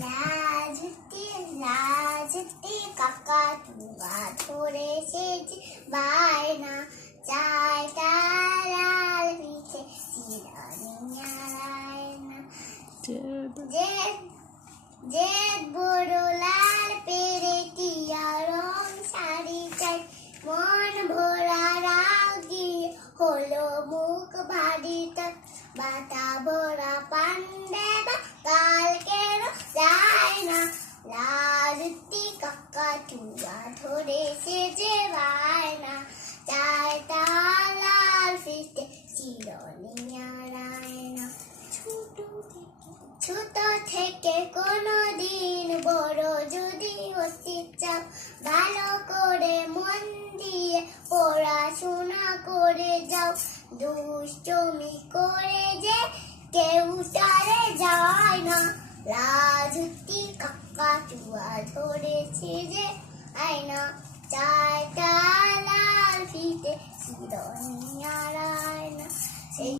লাজুতি লাজুতি কাকা তুয়া ধরেছে যে বায়না চাই তারাল পিছে। চিরানিয়ারায় না যে যে বড় লাল পেরে টিয়া রং শাড়ি চাই মন ভরা রাগি হলো মুখ ভারী বাতা ভরা পান্ডে কাল কেন যায় না লালতি কাকা চুয়া ধরেছে যে বায়না চাই তা লাল ফিতে চিরনিয়ারায় না ছোট থেকে ছোট থেকে কোনো দিন বড় যদি হতে চাও, ভালো করে মন দিয়ে পড়াশোনা করে যাও। দুষ্টমি করে যে কেউ তারে যায় না। লাজুতি কাকা চুয়া যে আয়না চারটা লাল ফিতে চিরনিয়ারায় না